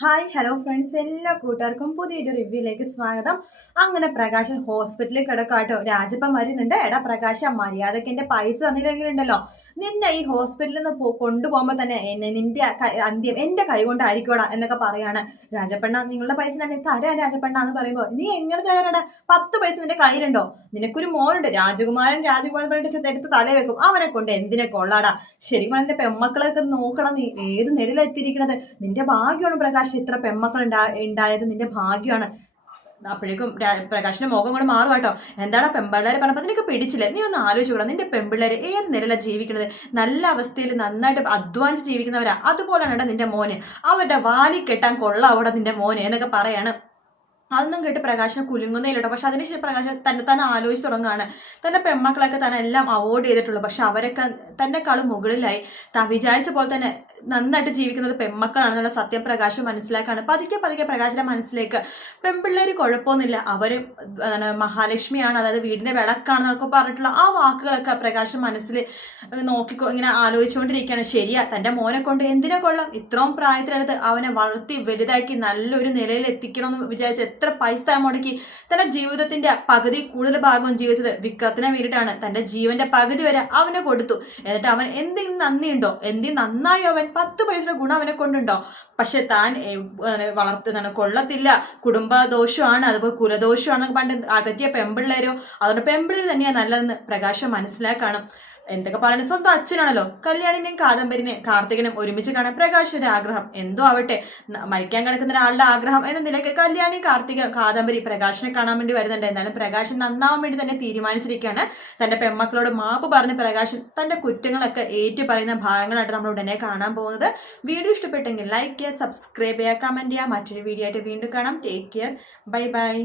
Hi hello friends, എല്ലാ കൂട്ടുകാർക്കും പുതിയൊരു റിവ്യൂയിലേക്ക് സ്വാഗതം. അങ്ങനെ പ്രകാശൻ ഹോസ്പിറ്റലിൽ കിടക്കാട്ടോ. രാജപ്പൻ വരുന്നുണ്ട്. എടാ പ്രകാശ, മര്യാദയ്ക്ക് എന്റെ പൈസ തന്നില്ലെങ്കിലുണ്ടല്ലോ, നിന്നെ ഈ ഹോസ്പിറ്റലിൽ നിന്ന് കൊണ്ടുപോകുമ്പോ തന്നെ നിന്റെ അന്ത്യം എന്റെ കൈ കൊണ്ടായിരിക്കോടാ എന്നൊക്കെ പറയാണ്. രാജപ്പണ്ണ, നിങ്ങളുടെ പൈസ ഞാൻ തരാം രാജപ്പണ്ണ എന്ന് പറയുമ്പോ, നീ എങ്ങനെ തരാനടാ? 10 പൈസ നിന്റെ കയ്യിലുണ്ടോ? നിനക്കൊരു മോനുണ്ട്, രാജകുമാരൻ പറഞ്ഞിട്ട് എടുത്ത് തലേ വെക്കും. അവനെ കൊണ്ട് എന്തിനെ കൊള്ളാടാ? ശരിക്കും എന്റെ പെമ്മക്കളൊക്കെ നോക്കണം. നീ ഏത് നെടിലെത്തിയിരിക്കണത്? നിന്റെ ഭാഗ്യമാണ് പ്രകാശ്. ഇത്ര പെമ്മക്കൾ ഉണ്ടായത് നിന്റെ ഭാഗ്യമാണ്. അപ്പോഴേക്കും പ്രകാശിന്റെ മുഖം കൂടെ മാറും കേട്ടോ. എന്താണ് പെമ്പിള്ളേരെ പറഞ്ഞപ്പോ നിനക്ക് പിടിച്ചില്ല? നീ ഒന്ന് ആലോചിക്കണം, നിന്റെ പെമ്പിള്ളേര് ഏത് നിലയിലാണ് ജീവിക്കുന്നത്? നല്ല അവസ്ഥയിൽ നന്നായിട്ട് അധ്വാനിച്ച് ജീവിക്കുന്നവരാ. അതുപോലെയാണ് നിന്റെ മോന്. അവരുടെ വാലി കെട്ടാൻ കൊള്ളാവൂടെ നിന്റെ മോന് എന്നൊക്കെ പറയാണ്. അതൊന്നും കേട്ട് പ്രകാശനെ കുലുങ്ങുന്നേയില്ലട്ടോ. പക്ഷെ അതിനുശേഷം പ്രകാശം തന്നെ ആലോചിച്ച് തുടങ്ങുകയാണ്. തന്റെ പെമ്മക്കളൊക്കെ തന്നെ എല്ലാം അവോയ്ഡ് ചെയ്തിട്ടുള്ളൂ. പക്ഷെ അവരൊക്കെ തന്നെക്കാളും മുകളിലായി. താൻ വിചാരിച്ച പോലെ തന്നെ നന്നായിട്ട് ജീവിക്കുന്നത് പെമ്മക്കളാണെന്നുള്ള സത്യം പ്രകാശം മനസ്സിലാക്കാണ്. പതുക്കെ പതുക്കെ പ്രകാശിന്റെ മനസ്സിലേക്ക് പെൺപിള്ളേര് കുഴപ്പമൊന്നുമില്ല, അവര് മഹാലക്ഷ്മിയാണ്, അതായത് വീടിന്റെ വിളക്കാണെന്നൊക്കെ പറഞ്ഞിട്ടുള്ള ആ വാക്കുകളൊക്കെ പ്രകാശം മനസ്സിൽ ഇങ്ങനെ ആലോചിച്ചുകൊണ്ടിരിക്കുകയാണ്. ശരിയാ, തന്റെ മോനെ കൊണ്ട് എന്തിനെ കൊള്ളാം? ഇത്രയും പ്രായത്തിനടുത്ത് അവനെ വളർത്തി വലുതാക്കി നല്ലൊരു നിലയിൽ എത്തിക്കണമെന്ന് വിചാരിച്ച് എത്ര പൈസ മുടക്കി. തന്റെ ജീവിതത്തിന്റെ പകുതി കൂടുതൽ ഭാഗവും ജീവിച്ചത് വിക്രത്തിനെ വേണ്ടിയിട്ടാണ്. തന്റെ ജീവന്റെ പകുതി വരെ അവനെ കൊടുത്തു. എന്നിട്ട് അവൻ എന്തെങ്കിലും നന്ദിയുണ്ടോ? എന്തെങ്കിലും നന്നായോ? അവൻ 10 പൈസയുടെ ഗുണം അവനെ കൊണ്ടുണ്ടോ? പക്ഷെ താൻ വളർത്തുന്നതാണ് കൊള്ളത്തില്ല, കുടുംബദോഷമാണ്, അതുപോലെ കുലദോഷമാണ് പണ്ട് അകറ്റിയ പെമ്പിള്ളേരോ. അതുകൊണ്ട് പെമ്പിള്ളേർ തന്നെയാണ് നല്ലതെന്ന് പ്രകാശം മനസ്സിലാക്കണം. എന്തൊക്കെ പറയുന്നത്, സ്വന്തം അച്ഛനാണല്ലോ. കല്യാണിനെയും കാദംബരിനെയും കാർത്തികനും ഒരുമിച്ച് കാണാൻ പ്രകാശിന്റെ ആഗ്രഹം. എന്തോ ആവട്ടെ, മരിക്കാൻ കിടക്കുന്ന ഒരാളുടെ ആഗ്രഹം എന്ന നിലയ്ക്ക് കാർത്തിക കാദംബരി പ്രകാശിനെ കാണാൻ വേണ്ടി വരുന്നുണ്ട്. എന്നാലും പ്രകാശൻ നന്നാവാൻ വേണ്ടി തന്നെ തീരുമാനിച്ചിരിക്കുകയാണ്. തന്റെ പെമ്മക്കളോട് മാപ്പ് പറഞ്ഞ് പ്രകാശൻ തന്റെ കുറ്റങ്ങളൊക്കെ ഏറ്റു പറയുന്ന ഭാഗങ്ങളായിട്ട് നമ്മൾ ഉടനെ കാണാൻ പോകുന്നത്. വീഡിയോ ഇഷ്ടപ്പെട്ടെങ്കിൽ ലൈക്ക് ചെയ്യുക, സബ്സ്ക്രൈബ് ചെയ്യുക, കമന്റ് ചെയ്യുക. മറ്റൊരു വീഡിയോ ആയിട്ട് വീണ്ടും കാണാം. Take care, bye bye.